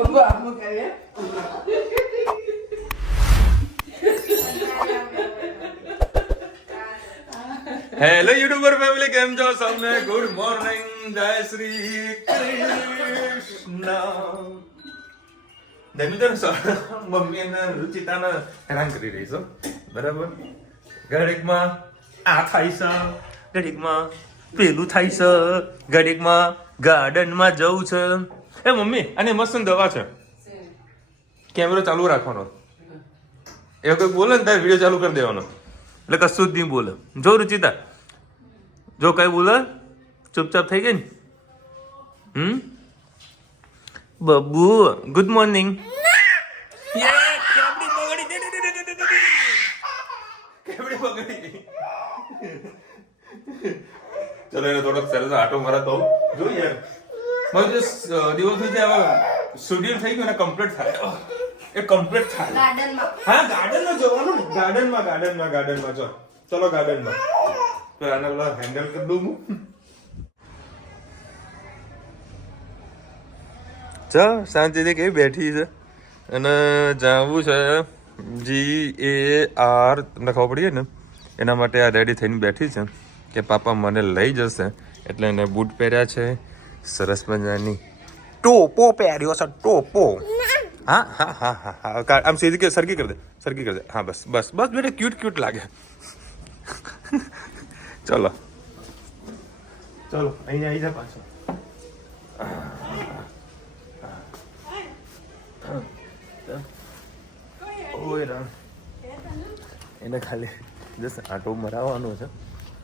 Hello YouTuber family, કેમ છો સૌને? ગુડ મોર્નિંગ, જય શ્રી કૃષ્ણ. દમિતર મમ્મી અને રુચિતાને હેરાન કરી રહી છો, બરાબર? ઘડીકમાં આ થાય છે, ઘડીકમાં પેલું થાય છે, ઘડીકમાં ગાર્ડનમાં જવું છે. એ મમ્મી, આને મસ્ત દવા છે, કેમેરો ચાલુ રાખવાનો. એ કોઈ બોલે ને ત્યારે વિડીયો ચાલુ કરી દેવાનો, એટલે કશું જ નહીં બોલે. જો રુચિતા, જો કઈ બોલે ચૂપચાપ થઈ ગઈ ને. બબ્બુ ગુડ મોર્નિંગ. ચલો એને થોડોક સરસ આટો મારા તો જો યાર, મારું જે દિવસ જે શેડ્યુલ થઈ ગયું ને કમ્પ્લીટ થાય, એ કમ્પ્લીટ થાય. હા, ગાર્ડનમાં જવાનું ને, ગાર્ડનમાં જો. ચલો ગાર્ડનમાં. તો આને પેલા હેન્ડલ કરી દઉં હું. ચા શાંતિથી કેવી બેઠી છે અને જાવું છે GAR, તમને ખબર પડી ને, એના માટે આ રેડી થઈને બેઠી છે કે પાપા મને લઈ જશે. એટલે એને બૂટ પહેર્યા છે, સરસ મજાની ટોપો પહેર્યો છે, ટોપો. હા હા હા હા હા, આમ સીધી કે સરખી કરી દે. હા બસ બેટા, ક્યુટ લાગે. ચલો અહીંયા આવી જા પાછો. ઓય રામ, એને ખાલી જસ્ટ આટો મરાવવાનો છે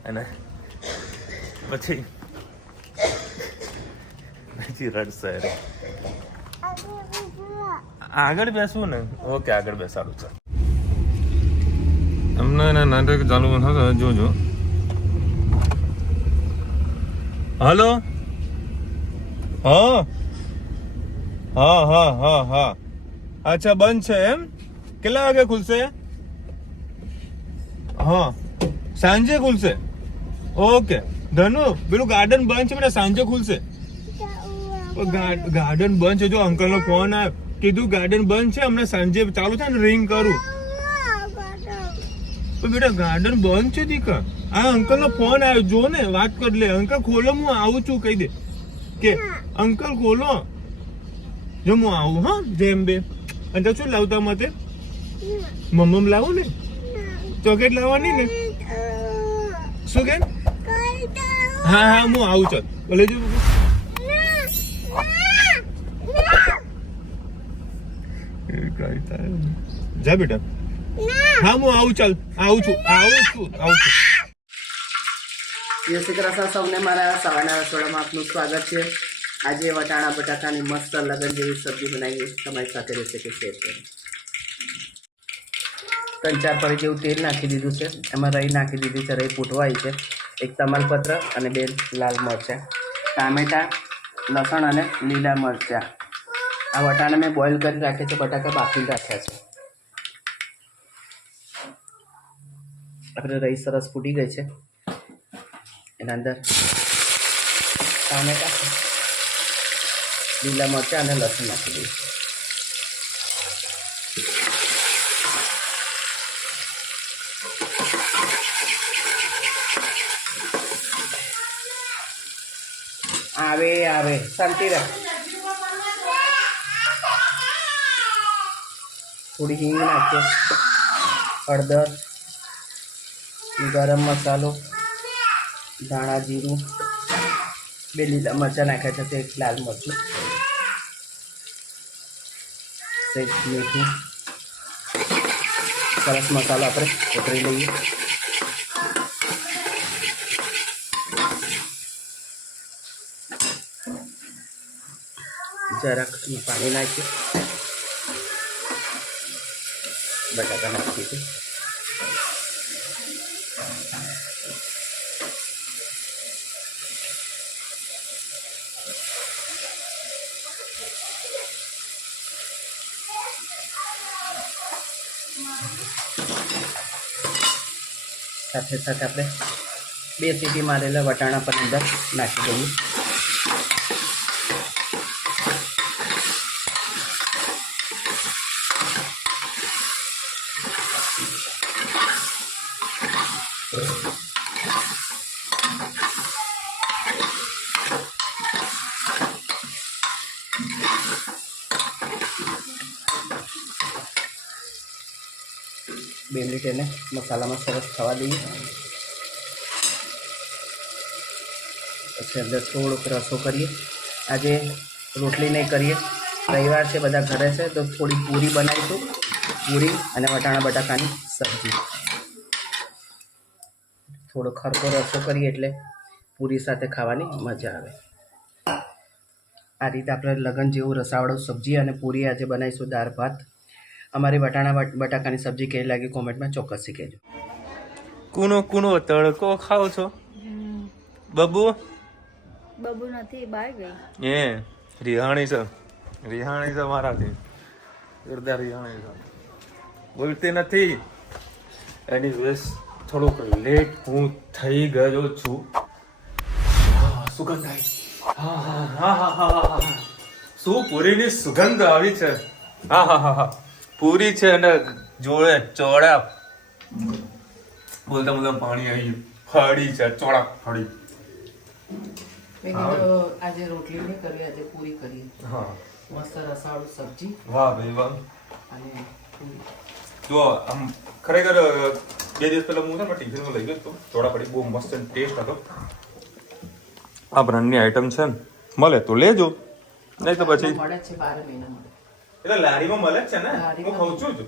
અને પછી રડશે. આગળ બેસવું ને? ઓકે, આગળ બેસાડું છે. અમને એના નાટક ચાલુ થશે, જોજો. હલો, હા, અચ્છા બંધ છે એમ? કેટલા વાગે ખુલશે? હા, સાંજે ખુલશે. ઓકે ધનુ, પેલું ગાર્ડન બંધ છે બેટા, સાંજે ખુલશે. ગાર્ડન બંધ છે, જો અંકલ નો ફોન આવ્યો, કીધું ગાર્ડન બંધ છે, હમણાં સાંજે ચાલુ થાય ને રિંગ કરું. તો બેટા ગાર્ડન બંધ છે દીકા, આ અંકલ નો ફોન આવ્યો, જો ને વાત કરી લે. અંકલ ખોલો, હું આવું છું કહી દે કે અંકલ ખોલો, જો હું આવું. હા જેમ બે. અને શું લાવતા મતે? મમ્મ લાવું ને? ચોકલેટ લાવવાની ને? શું કે? હા હું આવું. ચાલ બોલે જો. જા બેટા. હા હું આવું. ચાલ આવું છું. જય શ્રી કૃષ્ણ સૌને. મારા સવારના રસોડામાં આપનું સ્વાગત છે. આજે વટાણા બટાકાની મસ્ત લગન જેવી સબ્જી બનાવી તમારી સાથે રેસીપી શેર કરી. 3-4 પડી જેવું તેલ નાખી દીધું છે, એમાં રહી નાખી દીધી છે, રહી ફૂટવાઈ છે, એક તમાલપત્ર અને 2 લાલ મરચાં, ટામેટાં, લસણ અને લીલા મરચાં. આ વટાણા મેં બોઇલ કરી રાખ્યા છે, બટાકા બાફીને રાખ્યા છે. આપણે રહી સરસ ફૂટી ગઈ છે, એના અંદર ટામેટાં, લીલા મરચાં અને લસણ નાખી દઈએ. આવે શાંતિ રાખ. થોડી હિંગ નાખીએ, હળદર, ગરમ મસાલો, ધાણા જીરું, 2 લીલા મરચાં નાખ્યા છે, 1 લાલ મરચું, સહેજ મીઠું. સરસ મસાલો આપણે ઉતરી લઈએ. જરાક પાણી નાખીએ, બટાકા નાખીએ છીએ. સાથે સાથે આપણે 2 સીટી મારેલા વટાણા પણ અંદર નાખી દઈએ. બે મિનિટ એને મસાલામાં સરસ થવા દઈએ. પછી અંદર થોડોક રસો કરીએ. આજે રોટલી નહીં કરીએ, રવિવાર છે, બધા ઘરે છે, તો થોડી પૂરી બનાવીશું. પૂરી અને વટાણા બટાકાની સબ્જી. થોડો ખરખો રસો કરીએ એટલે પૂરી સાથે ખાવાની મજા આવે. આ રીતે આપણે લગન જેવું રસાવાળું સબ્જી અને પૂરી આજે બનાવીશું. દાળ ભાત. અમારી વટાણા બટાકાની સબ્જી કેવી લાગી કોમેન્ટમાં ચોક્કસથી કહેજો. કૂણો કૂણો તડકો ખાઓ છો બબુ? બબુ નથી, બહાર ગઈ. એ રિહાણી છે, રિહાણી છે મારાથી જોરદાર રિહાણી છે, બોલતી નથી. એની વેસ થોડોક લેટ હું થઈ ગયો છું. સુગંધ આવી. હા હા હા હા હા, શું પૂરીની સુગંધ આવી છે. હા હા હા હા, પૂરી છે અને જોડે ચોળા. બોલતા બોલતા પાણી આવી ગયું. ફળી છે, ચોળા ફળી. આજે રોટલી નહીં કરવી, આજે પૂરી કરીએ. હા, મસ્ત રસાવાળું સબ્જી વાહ ભાઈ વાહ. અને પૂરી. જો આમ ખરેખર 2 દિવસ પહેલા હું ટિફિનમાં લઈ ગયો હતો. ચોળા પડી બહુ મસ્ત ટેસ્ટ હતો. આ બ્રાન્ડની આઈટમ છે ને, મળે તો લેજો, નહીં તો પછી મળે છે 12 મહિના મળે. એટલે લારીમાં મળે જ છે ને. હું લારીમાં ખાઉં છું જ.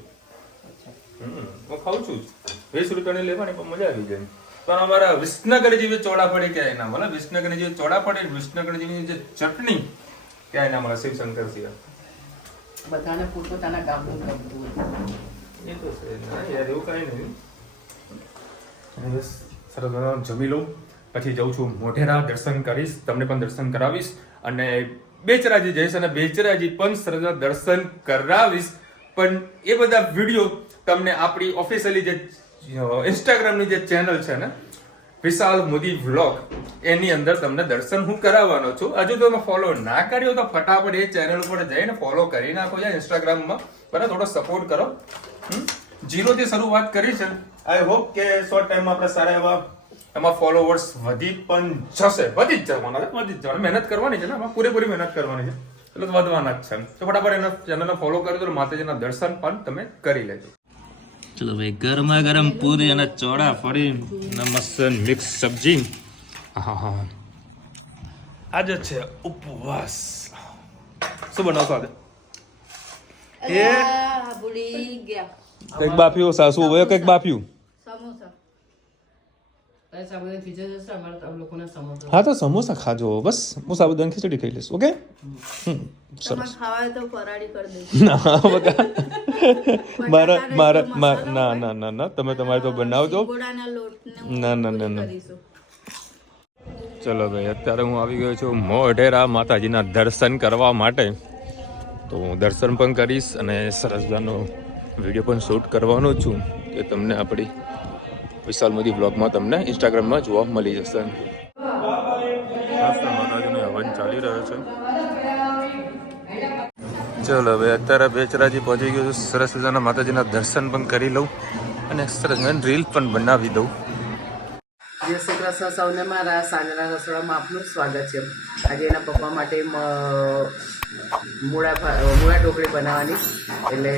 હું ખાઉં છું જ. 20 રૂપિયાની લેવાની પણ મજા આવી જાય. પણ અમારા વિસનગર જેવી ચોળાફળી ક્યાંય ના મળે. વિસનગર જેવી ચોળાફળી, વિસનગર જેવી જે ચટણી ક્યાંય ના મળે. શિવશંકર સિવાય બધાને પોતપોતાના ગામનું ગમતું હોય. એ તો છે યાર, એવું કઈ નહીં. બસ સરસ જમી લઉં, પછી જઉં છું મોઢેરા. દર્શન કરીશ, તમને પણ દર્શન કરાવીશ, અને બેચરાજી જઈશ અને બેચરાજી પણ સરસ દર્શન કરાવીશ. પણ એ બધા વિડીયો તમને આપણી ઓફિશિયલી જે ઇન્સ્ટાગ્રામની જે ચેનલ છે ને, વિશાલ મોદી વ્લોગ, એની અંદર તમને દર્શન હું કરાવવાનો છું. હજુ તમે ફોલો ના કર્યો તો ફટાફટ એ ચેનલ ઉપર જઈને ફોલો કરી નાખો યાર, ઇન્સ્ટાગ્રામમાં. બરાબર, થોડો સપોર્ટ કરો. 0 થી શરૂઆત કરી છે. આઈ હોપ કે શોર્ટ ટાઈમમાં આપણે સારા એવા એમાં ફોલોવર્સ વધી પણ જશે. વધી જ જવાના છે, વધી જ જવાના. મહેનત કરવાની છે ને, આમાં પૂરેપૂરી મહેનત કરવાની છે, એટલે વધવાના જ છે. તો ફટાફટ એના ચેનલને ફોલો કરી દો, માતાજીના દર્શન પણ તમે કરી લેજો. ચલો ભાઈ, ગરમા ગરમ પૂરી અને ચોળા ફળી મસ્ત મિક્સ સબ્જી. હા હા, આજે છે ઉપવાસ. શું બનાવશો આજે? અલ્યા, ભૂલી ગયા. કંઈક બાફ્યું સાસુ હોય, કંઈક બાફ્યું. સમોસા. સાબુદાની ખીચડી જશે, અમારા લોકોના સમોસા. હા તો સમોસા ખાજો બસ. હું સાબુદાની ખીચડી ખાઈ લઈશ. ઓકે, તમારે ખાવા હોય તો ફરાળી કરી દઈશ. ના બકા, ના ના ના ના, તમે તમારે તો બનાવજો. ગોળાના લોટને ના ના ના ના. કરીશું. ચલો ભાઈ, અત્યારે હું આવી ગયો છું મોઢેરા માતાજીના દર્શન કરવા માટે. તો હું દર્શન પણ કરીશ અને સરસ મજાનો વિડીયો પણ શૂટ કરવાનો છું, કે તમને આપણી વિશાલ મોદી બ્લોગમાં તમને ઇન્સ્ટાગ્રામમાં જોવા મળી જશે. માતાજીનો હવન ચાલી રહ્યો છે. ચલો હવે અત્યારે બેચરાજી પહોંચી ગયું છું. સરસ મજાના માતાજીના દર્શન પણ કરી લઉં અને સરસ મજાની રીલ પણ બનાવી દઉં. જય શ્રી કૃષ્ણ સૌને. મારા સાંજના રસોડામાં આપનું સ્વાગત છે. આજે એના પપ્પા માટે મૂળા ઢોકળી બનાવવાની, એટલે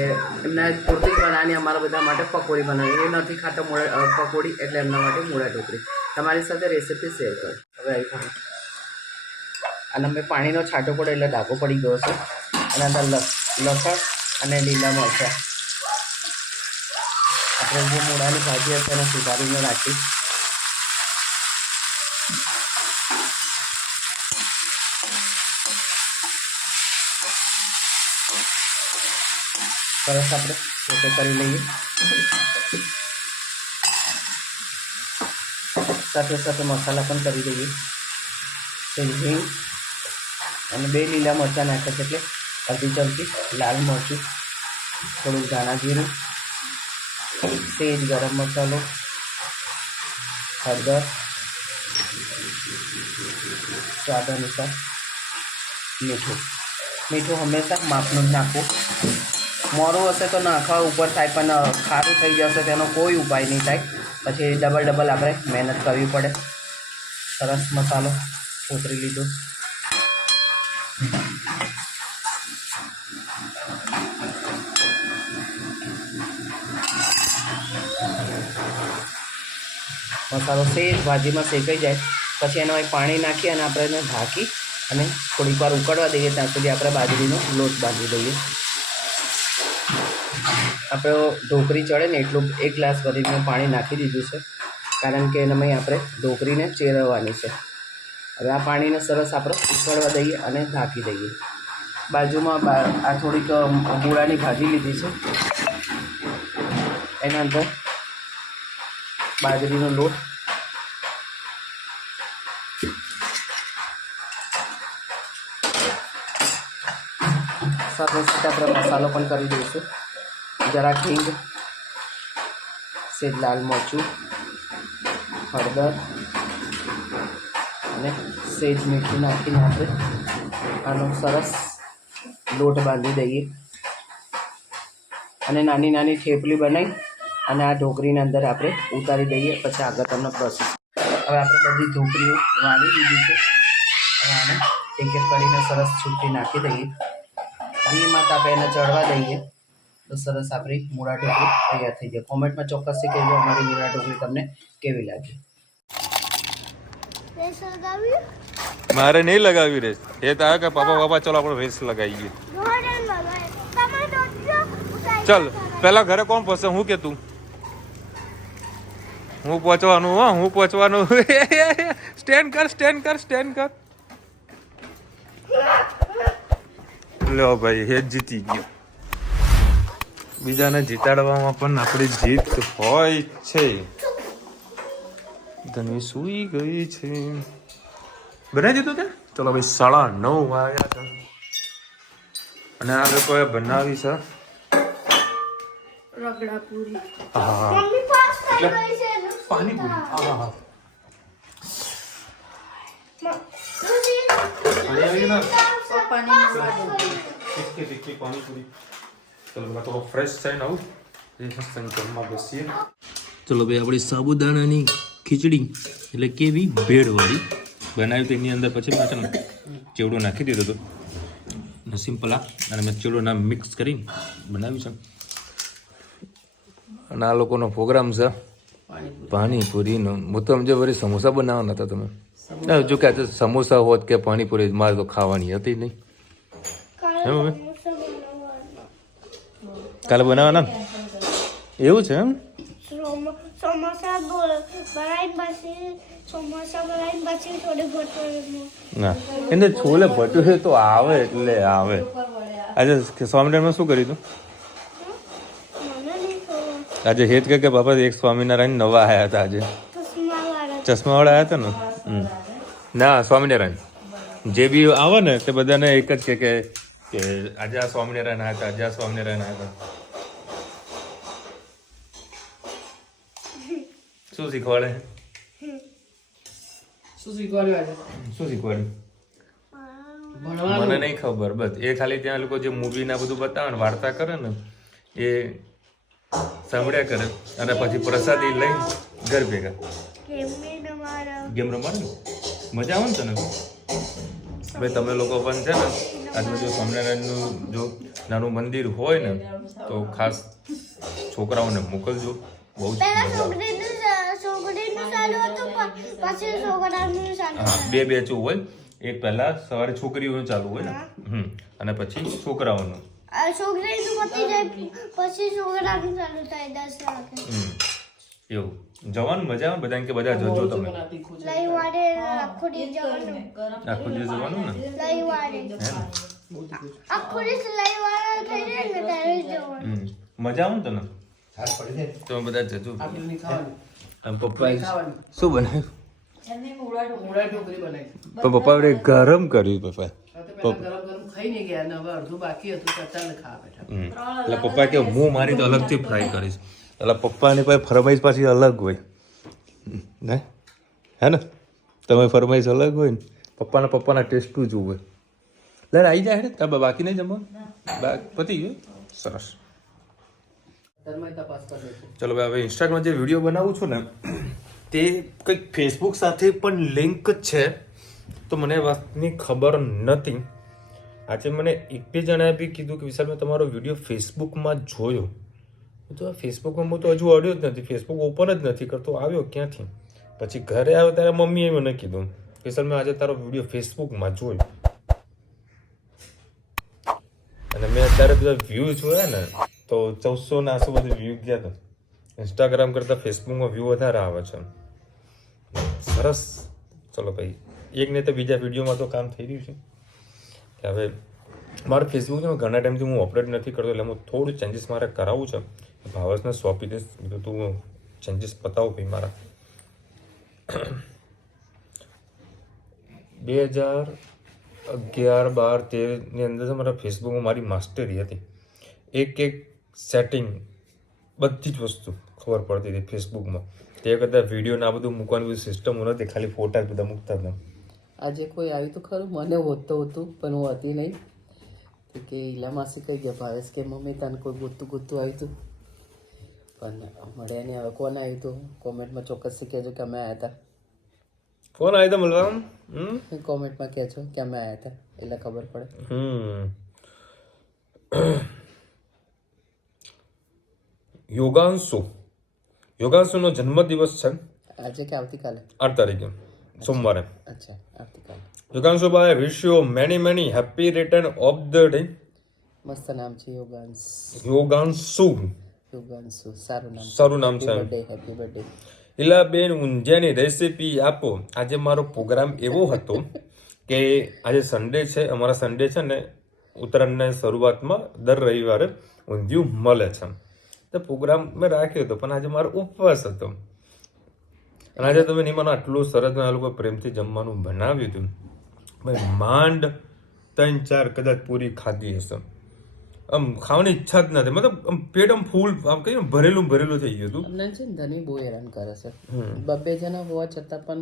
એમના પૂરતી બનાવવાની, અમારા બધા માટે પકોડી બનાવવાની. એ નથી ખાતા પકોડી, એટલે એમના માટે મૂળા ઢોકળી તમારી સાથે રેસીપી શેર કરું. હવે આવી ખાવા અને અમે પાણીનો છાંટો પડે એટલે ડાઘો પડી ગયો છે. અને અંદર લસણ અને લીલા મરચાં આપણે જે મૂળાની ભાજી હશે એને સુધારીને રાખી. સરસ આપણે પોતે કરી લઈએ. સાથે સાથે મસાલા પણ કરી દઈએ. હિંગ અને 2 લીલા મરચાં નાખે છે, એટલે અડધી ચમચી લાલ મરચું, થોડુંક ધાણા જીરું, તેજ ગરમ મસાલો, હળદર, સ્વાદ અનુસાર મીઠું. મીઠું હંમેશા માપનું જ નાખવું. મોરું હશે તો નાખવા ઉપર થાય, પણ ખારું થઈ જશે તેનો કોઈ ઉપાય નહીં થાય. પછી ડબલ આપણે મહેનત કરવી પડે. સરસ મસાલો કોતરી લીધો. મસાલો સેજ ભાજીમાં શેકાઈ જાય પછી એમાં પાણી નાખી અને આપણે એને ઢાંકી અને થોડીક વાર ઉકળવા દઈએ ત્યાં સુધી આપણે બાજરીનો લોટ બાંધી દઈએ. આપણે ઢોકળી ચડે ને એટલું 1 ગ્લાસ ભરીને પાણી નાખી દીધું છે કારણ કે એનામાં આપણે ઢોકળીને ચેરવવાની છે. હવે આ પાણીને સરસ આપણે ઉકળવા દઈએ અને ઢાંકી દઈએ. બાજુમાં આ થોડીક મૂળાની ભાજી લીધી છે, એના અંદર બાજરીનો લોટ, સાથે સાથે આપણે મસાલો પણ કરી દઈશું. જરા હિંગ, સેજ લાલ મરચું, હળદર અને સેજ મીઠું નાખીને આપણે આનો સરસ લોટ બાંધી દઈએ અને નાની નાની થેપલી બનાવી અને આ ઢોકળીની અંદર આપણે ઉતારી દઈએ. પછી આગળ તમને પ્રોસેસ. હવે આપણે બધી ઢોકળીઓ વાળી દીધી છે. હવે આને એક એક કરીને સરસ છૂટી નાખી દઈએ. ઘીમાં આપણે એને ચડવા દઈએ તો સરસ આપણી મૂળા ઢોકળી તૈયાર થઈ જાય. કોમેન્ટમાં ચોક્કસથી કહેજો અમારી મૂળા ઢોકળી તમને કેવી લાગી. મારે નહીં લગાવી રેસ. એ તો કે પાપા ચલો આપણે રેસ લગાવીએ. ચલ પેલા ઘરે કોણ પહોંચે? હું કે તું? હું પહોંચવાનું. હું પહોંચવાનું. સ્ટેન્ડ કર. લો ભાઈ, હેત જીતી ગયો. બીજાને જીતાડવામાં પણ આપણી જીત હોય છે. ધનવી સૂઈ ગઈ છે. બનાવી દીધું તે? ચલો ભાઈ, 9:30 વાગ્યા હતા અને આ લોકોએ બનાવી છે રગડા પૂરી. હા, પાણીપુરી. હા ટિક્કી પાણીપુરી. ચલો થોડો ફ્રેશ થઈને આવું. જમવા બેસીએ. ચલો ભાઈ, આપણી સાબુદાણાની ખીચડી એટલે કેવી ભેળવાળી બનાવી તો એની અંદર પછી પાછળ ચેવડો નાખી દીધો હતો અને સિમ્પલ અને મેં ચેવડો ના મિક્સ કરી બનાવી છે. અને આ લોકોનો પ્રોગ્રામ છે પાણીપુરીનો. હું તો સમજો વળી સમોસા બનાવવાના હતા તમે. જો કે આજે સમોસા હોત કે પાણીપુરી મારે તો ખાવાની હતી નહીં. એમ હવે કાલે બનાવવાના એવું છે એમ? ના એને છોલે ભટુરે તો આવે એટલે આવે. આજે સ્વામિનારાયણમાં શું કર્યું હતું? આજે હેત કે બાપા એક સ્વામિનારાયણ નવા આવ્યા હતા. આજે ચશ્માવાળા આવ્યા હતા ને. ના, સ્વામિનારાયણ જે બી આવે ને તે બધાને એક જ કે આજે આ સ્વામિનારાયણ આવ્યા હતા, આજે આ સ્વામિનારાયણ આવ્યા હતા. શું શીખવાડે? શું શીખવાડ્યું? મને નહીં ખબર. બસ એ ખાલી ત્યાં લોકો જે મૂવી ના બધું બતાવે ને વાર્તા કરે ને એ સાંભળ્યા કરે અને પછી પ્રસાદી લઈ ઘર ભેગા ગેમ રમવાનું. મજા આવે ને તને? ભાઈ તમે લોકો પણ છે ને આજનું જો સ્વામિનારાયણનું જો નાનું મંદિર હોય ને તો ખાસ છોકરાઓને મોકલજો. બહુ જ મજા આવે. હા, 2 બેચો હોય. એક પહેલા સવારે છોકરીઓનું ચાલુ હોય ને અને પછી છોકરાઓનું. એવું જવાનું મજા આવે. બધા કે બધા જજો તમે. આખો દિવસ જવાનું ને મજા આવે તને? તમે બધા જજો. પપ્પા શું બનાવ્યું? પપ્પા ગરમ કર્યું. એટલે પપ્પા કે હું મારી તો અલગથી ફ્રાય કરીશ. એટલે પપ્પાની પાસે ફરમાઈશ પાછી અલગ હોય ને, હે ને? તમે ફરમાઈશ અલગ હોય ને. પપ્પાના ટેસ્ટું જોવે. લે આવી જાય ને તાર બાકી નહીં જમવા પતી ગયું. સરસ. ચલો ભાઈ, હવે ઇન્સ્ટાગ્રામમાં જે વિડીયો બનાવું છું ને તે કંઈક ફેસબુક સાથે પણ લિંક છે. તો મને વાતની ખબર નથી. આજે મને એક બે જણાએ બી કીધું કે વિશાલ મેં તમારો વિડીયો ફેસબુકમાં જોયો. તો આ ફેસબુકમાં હું તો હજુ અડ્યો જ નથી. ફેસબુક ઓપન જ નથી કરતો. આવ્યો ક્યાંથી? પછી ઘરે આવ્યો ત્યારે મમ્મીએ મને કીધું વિશાલ મેં આજે તારો વિડીયો ફેસબુકમાં જોયો અને મેં અત્યારે બધા વ્યૂ જોયા ને તો 1400 ના આસપાસ વ્યૂ ગયા હતા. ઇન્સ્ટાગ્રામ કરતા ફેસબુકમાં વ્યૂ વધારે આવે છે. સરસ. ચલો ભાઈ એક ને તો બીજા વિડીયોમાં તો કામ થઈ રહ્યું છે કે હવે મારું ફેસબુક છે ઘણા ટાઈમથી હું ઓપરેટ નથી કરતો એટલે હું થોડું ચેન્જીસ મારે કરાવવું છે. ભાવેશને સોંપી દઈશ કીધું તું ચેન્જીસ બતાવું ભાઈ મારા. 2011-12-13 ની અંદર મારા ફેસબુકમાં મારી માસ્ટરી હતી. એક સેટિંગ બધી જ વસ્તુ ખબર પડતી હતી ફેસબુકમાં. તે કરતાં વિડીયો ને આ બધું મૂકવાની બધી સિસ્ટમ નથી, ખાલી ફોટા જ બધા મૂકતા હતા. આજે કોઈ આવ્યું તો ખરું, મને હોતું પણ હું હતી નહીં. તો કે ઈલા માસી કહી ગયા ભાવેશ કે મમ્મી તને કોઈ ગોતું આવ્યું હતું પણ મળ્યા નહીં. હવે કોણ આવ્યું હતું કોમેન્ટમાં ચોક્કસથી કહેજો કે અમે આવ્યા હતા. કોણ આવ્યા હતા મળવા? કોમેન્ટમાં કહેજો કે અમે આવ્યા હતા એટલે ખબર પડે. યોગાંશુનો જન્મદિવસ છે આજે કે આવતીકાલે? 8 તારીખે સોમવારે. અચ્છા આવતીકાલે. યોગાંશુભાઈ wish you many happy return of the day. મસ્ત નામ છે યોગાંશ. યોગાંશુ સારું નામ છે. Happy birthday. ઈલાબેન ઊંધિયાની રેસીપી આપો. આજે મારો પ્રોગ્રામ એવો હતો કે આજે સન્ડે છે, અમારા સન્ડે છે ને ઉત્તરાયણની શરૂઆતમાં દર રવિવારે ઊંધિયું મળે છે. તો પ્રોગ્રામ મેં રાખ્યો હતો પણ આજે મારો ઉપવાસ હતો અને આજે તમે નહીં મને આટલું સરસ આ લોકો પ્રેમથી જમવાનું બનાવ્યું હતું. ભાઈ માંડ 3-4 કદાચ પૂરી ખાધી હશે. આમ ખાવાની ઈચ્છા જ નથી, મતલબ આમ પેટ આમ ફૂલ આમ કહીએ ભરેલું થઈ ગયું હતું. અમને છે ને ધની બહુ હેરાન કરે છે. 2 જણા હોવા છતાં પણ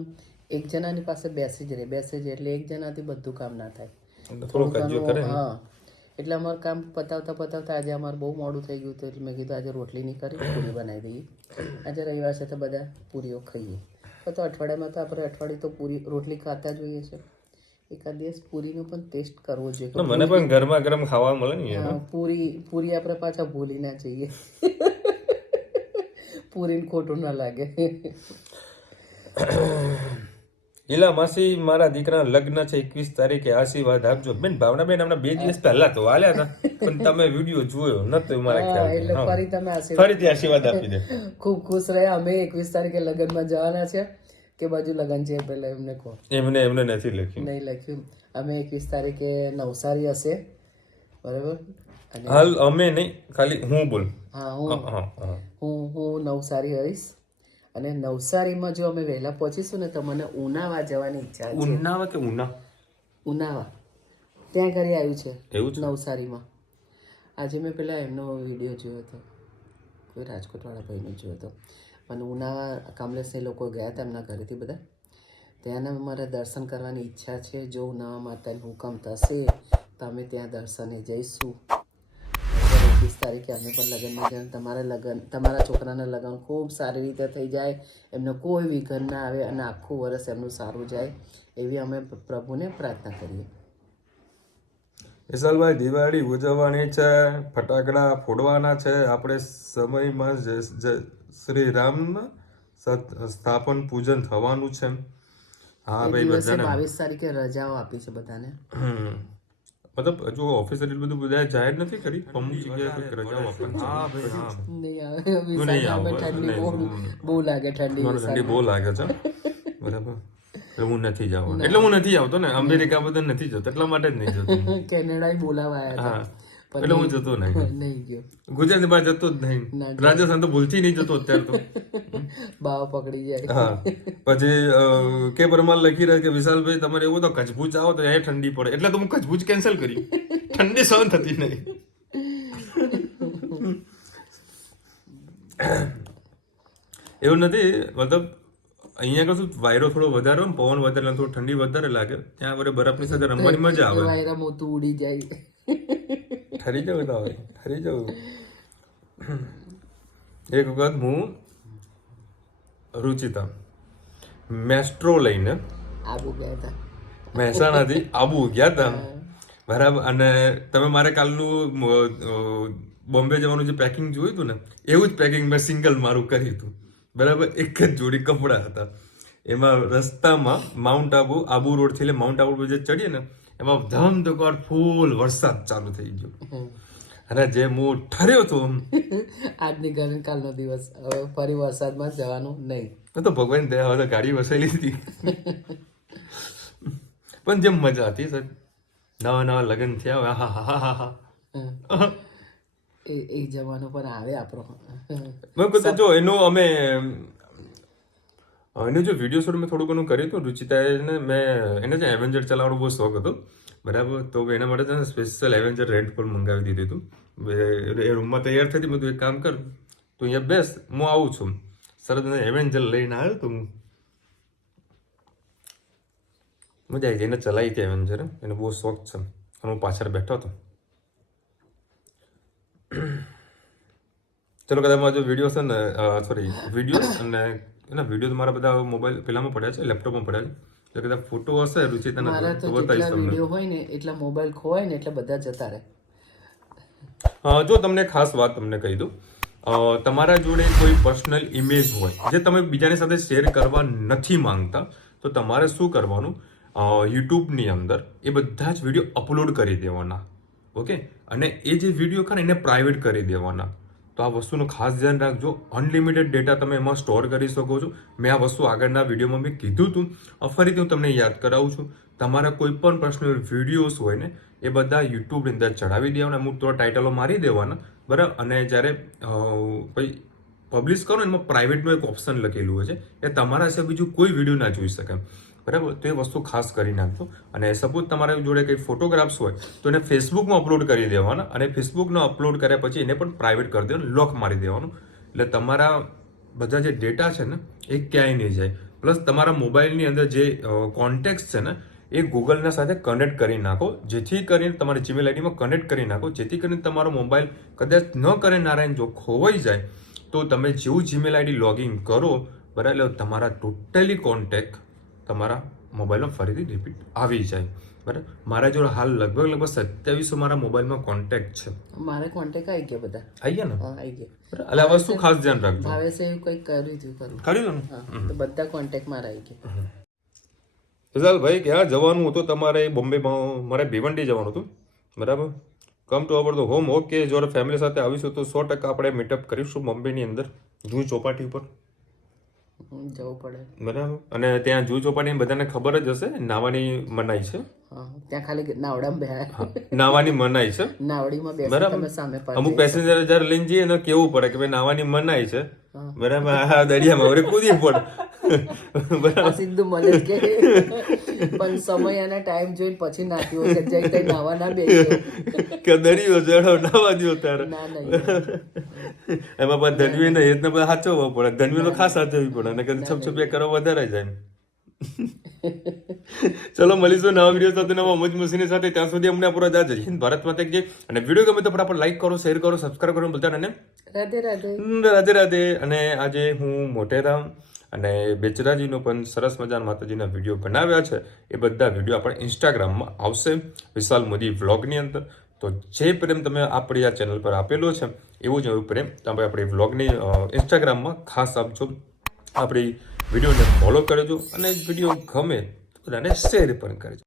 એક જણાની પાસે બેસી જ રહે એટલે એક જણાથી બધું કામ ના થાય. હા એટલે અમારું કામ પતાવતા આજે અમારે બહુ મોડું થઈ ગયું હતું એટલે મેં કીધું આજે રોટલી નહીં કરી પૂરી બનાવી દઈએ. આજે રવિવાર છે તો બધા પૂરીઓ ખાઈએ. તો અઠવાડિયામાં તો આપણે અઠવાડિયે તો પૂરી રોટલી ખાતા જોઈએ છે. એકાદ દિવસ પૂરીનો પણ ટેસ્ટ કરવો જોઈએ. મને પણ ગરમા ગરમ ખાવા મળે ને. પૂરી આપણે પાછા ભૂલી ના જઈએ. પૂરીને ખોટું ના લાગે. ઈલા માસી મારા દીકરાના લગ્ન છે 21 તારીખે, આશીર્વાદ આપજો. બેન ભાવના બેન હમણાં 2 દિવસ પહેલા તો આલ્યા હતા પણ તમે વિડીયો જોયો નતો મારા ખ્યાલ. એટલે ફરી તમે ફરીથી આશીર્વાદ આપી દે. ખૂબ ખુશ રહ્યા. અમે 21 તારીખે લગ્નમાં જવાના છે. કે બાજુ લગ્ન છે પહેલા એમને કહો. એમને નથી લખ્યું. નહીં લખ્યું. અમે 21 તારીખે નવસારી હશે બરાબર. હાલ અમે નહીં, ખાલી હું બોલ. હા હું નવસારી હઈશ અને નવસારીમાં જો અમે વહેલા પહોંચીશું ને તો મને ઉનાવા જવાની ઈચ્છા છે. ઉનાવા ત્યાં ઘરે આવ્યું છે એવું નવસારીમાં. આજે મેં પેલા એમનો વિડીયો જોયો હતો, કોઈ રાજકોટવાળા ભાઈનો જોયો હતો. અને ઉનાવા કમલેશને લોકો ગયા હતા એમના ઘરેથી બધા. ત્યાંના મારે દર્શન કરવાની ઈચ્છા છે. જો ઉનાવા માતાનું હુકમ થશે તો અમે ત્યાં દર્શને જઈશું. 21 તારીખે અમે પણ લગ્નમાં જવાનું. તમારા છોકરાના લગ્ન ખૂબ સારી રીતે થઈ જાય, એમને કોઈ વિઘન ના આવે અને આખું વર્ષ એમનું સારું જાય એવી અમે પ્રભુને પ્રાર્થના કરીએ. વિશાલભાઈ દિવાળી ઉજવવાની છે, ફટાકડા ફોડવાના છે. આપણે સમયમાં શ્રી રામના સ્થાપન પૂજન થવાનું છે. હા ભાઈ બધાને 22 તારીખે રજાઓ આપી છે બધાને. મતલબ હજુ ઓફિસ એટલું બધું બધા જાહેર નથી કરી. અમુક જગ્યાએ રજાઓ આપવાની બહુ લાગે. ઠંડી બહુ લાગે છે બરાબર. હું નથી જવાનો એટલે હું નથી આવતો ને. અમેરિકા બધા નથી જતો એટલા માટે જ નહીં જતો. કેનેડા બોલાવાયા હતા એટલે હું જતો નહીં ગયો. ગુજરાતની બહાર જતો જ નહીં. રાજસ્થાન તો ભૂલથી નહીં જતો અત્યારે તો. બાવ પકડી જાય. હા પછી કે પરમાર લખી રહ્યા કે વિશાલભાઈ તમારે એવું તો કચ્છભુજ આવો તો અહીંયા ઠંડી પડે એટલે તો હું કચ્છભુજ કેન્સલ કરી. ઠંડી સહન થતી નહીં. એવું નથી, મતલબ અહીંયા કશું વાયરો થોડો વધારે પવન વધારે થોડું ઠંડી વધારે લાગે. ત્યાં વડે બરફની સાથે રમવાની મજા આવે. વાયરા મોતું ઉડી જાય. ઠરી જવું તો હવે ઠરી જવું. એક વખત હું રુચિતા મેસ્ટ્રો લઈને આબુ ગયા હતા. મહેસાણાથી આબુ ગયા હતા બરાબર. અને તમે મારે કાલનું બોમ્બે જવાનું જે પેકિંગ જોયું હતું ને એવું જ પેકિંગ મેં સિંગલ મારું કર્યું હતું બરાબર. એક જ જોડી કપડાં હતા એમાં રસ્તામાં માઉન્ટ આબુ રોડ થી એટલે માઉન્ટ આબુ પર જે ચડીએ ને એમાં ધમધોકાર ફૂલ વરસાદ ચાલુ થઈ ગયો અને જે હું ઠર્યો હતો આજની ઘરે કાલનો દિવસ હવે ફરી વરસાદમાં જવાનું નહીં. તો ભગવાન દયા હવે તો ગાડી વસાઈ લીધી પણ જેમ મજા હતી સર નવા નવા લગ્ન થયા હવે હા હા હા હા એ જવાનો પણ આવે આપણો. મેં કીધું જો એનું અમે એનું જો વિડીયો શૂટ મેં થોડું ઘણું કર્યું હતું રુચિતાએ ને મેં એને જે એવેન્જર ચલાવવાનો બહુ શોખ હતો બરાબર તો એના માટે છે ને સ્પેશિયલ એવેન્જર રેન્ટ પર મંગાવી દીધું હતું એ રૂમમાં તૈયાર થતી બધું એક કામ કર તું અહીંયા બેસ હું આવું છું સરસ એવેન્જર લઈને આવ્યો તો હું મજા આવી એને ચલાવી હતી એવેન્જર એને બહુ શોખ છે અને હું પાછળ બેઠો હતો. ચલો કદાચ મારા જો વિડીયો છે ને સોરી વિડીયો અને એના વિડીયો મારા બધા મોબાઈલ પેલામાં પડ્યા છે લેપટોપમાં પડ્યા છે તો કદાચ ફોટો હશે રુચિતાના મારા તો જેટલા વિડીયો હોય ને એટલા મોબાઈલ ખોવાય ને એટલે બધા જતા રહે. જો તમને ખાસ વાત તમને કહી દઉં તમારા જોડે કોઈ પર્સનલ ઇમેજ હોય જે તમે બીજાની સાથે શેર કરવા નથી માંગતા તો તમારે શું કરવાનું યુટ્યુબની અંદર એ બધા જ વિડીયો અપલોડ કરી દેવાના ઓકે અને એ જે વિડીયો ખરા એને પ્રાઇવેટ કરી દેવાના. તો આ વસ્તુનું ખાસ ધ્યાન રાખજો. અનલિમિટેડ ડેટા તમે એમાં સ્ટોર કરી શકો છો. મેં આ વસ્તુ આગળના વિડીયોમાં મેં કીધું હતું ફરીથી હું તમને યાદ કરાવું છું. તમારા કોઈ પણ પર્સનલ વિડીયોઝ હોય ને એ બધા યુટ્યુબની અંદર ચડાવી દેવાના અમુક થોડા ટાઇટલો મારી દેવાના બરાબર અને જ્યારે પછી પબ્લિશ કરો ને એમાં પ્રાઇવેટનું એક ઓપ્શન લખેલું હોય છે એ તમારા સિવાય બીજું કોઈ વિડીયો ના જોઈ શકે બરાબર. તો એ વસ્તુ ખાસ કરી નાખજો. અને સપોઝ તમારા જોડે કંઈ ફોટોગ્રાફ્સ હોય તો એને ફેસબુકમાં અપલોડ કરી દેવાના અને ફેસબુકનો અપલોડ કર્યા પછી એને પણ પ્રાઇવેટ કરી દેવાનું લોક મારી દેવાનું એટલે તમારા બધા જે ડેટા છે ને એ ક્યાંય નહીં જાય. પ્લસ તમારા મોબાઈલની અંદર જે કોન્ટેક્ટ છે ને એ ગૂગલના સાથે કનેક્ટ કરી નાખો જેથી કરીને તમારી જીમેલ આઈડીમાં કનેક્ટ કરી નાખો જેથી કરીને તમારો મોબાઈલ કદાચ ન કરે નારાયણ જો ખોવાઈ જાય તો તમે જેવું જીમેલ આઈડી લોગિન કરો બરાબર એટલે તમારા ટોટલી કોન્ટેક્ટ તમારા મોબાઈલમાં ફરીથી રિપીટ આવી જાય બરાબર. મારા જોડે હાલ લગભગ 2700 મારા મોબાઈલમાં કોન્ટેક્ટ છે. મારે કોન્ટેક્ટ આવી ગયા બધા આવી ગયા ને આવી ગયા એટલે આ વસ્તુ ખાસ ધ્યાન રાખજો. ભાવેશે એવું કંઈક કર્યું કર્યું હા તો બધા કોન્ટેક્ટ મારા આવી ગયા. વિશાલ ભાઈ ક્યાં જવાનું હતું તમારે બોમ્બેમાં મારે ભિવંડી જવાનું હતું બરાબર. Come to our the home okay જો ફેમિલી સાથે આવીશું તો 100% આપણે મીટઅપ કરીશું બોમ્બેની અંદર જૂ ચોપાટી ઉપર જવું પડે બરાબર. અને ત્યાં જૂ ચોપાટી બધાને ખબર જ હશે નાવાની મનાઈ છે. ત્યાં ખાલી નાવડામાં બેહાય નાવાની મનાઈ છે નાવડીમાં બેસી બરાબર. તમે સામે અમુક પેસેન્જર જયારે લઈને જઈએ ને કેવું પડે કે ભાઈ નાવાની મનાઈ છે બરાબર આ દરિયામાં હવે કૂદી પડે આ સીધું મને કે પણ સમય અને ટાઈમ જોઈને પછી નાખ્યું કે જઈ તઈ નાવા ના બેસ્યો કે દરિયો જડો નાવા દો તારે ના નહીં એમાં પણ ધનવી ને હેત ને બધા સાચવવા પડે ધનવી તો ખાસ સાચવવી પડે અને કદી છપછપિયા કરવા વધારે જાય. ચલો મળીશું નવા વિડીયો સાથે નવા મોજ મસ્તીની સાથે. ત્યાં સુધી અમને પૂરા જય હિન્દ ભારત માતા કી જય. અને વિડીયો ગમે તો ફટાફટ લાઈક કરો શેર કરો સબસ્ક્રાઇબ કરો ભૂલતા નહીં. રાધે રાધે રાધે રાધે. અને આજે હું મોટેરા અને બેચરાજીનો પણ સરસ મજાના માતાજીના વિડીયો બનાવ્યા છે એ બધા વિડીયો આપણે ઇન્સ્ટાગ્રામમાં આવશે વિશાલ મોદી વ્લોગની અંદર. તો જે પ્રેમ તમે આપણી આ ચેનલ પર આપેલો છે એવું જ પ્રેમ તમે આપણી વ્લોગની ઇન્સ્ટાગ્રામમાં ખાસ આપજો. આપણી વિડીયોને ફોલો કરજો અને વિડીયો ગમે તો બધાને શેર પણ કરજો.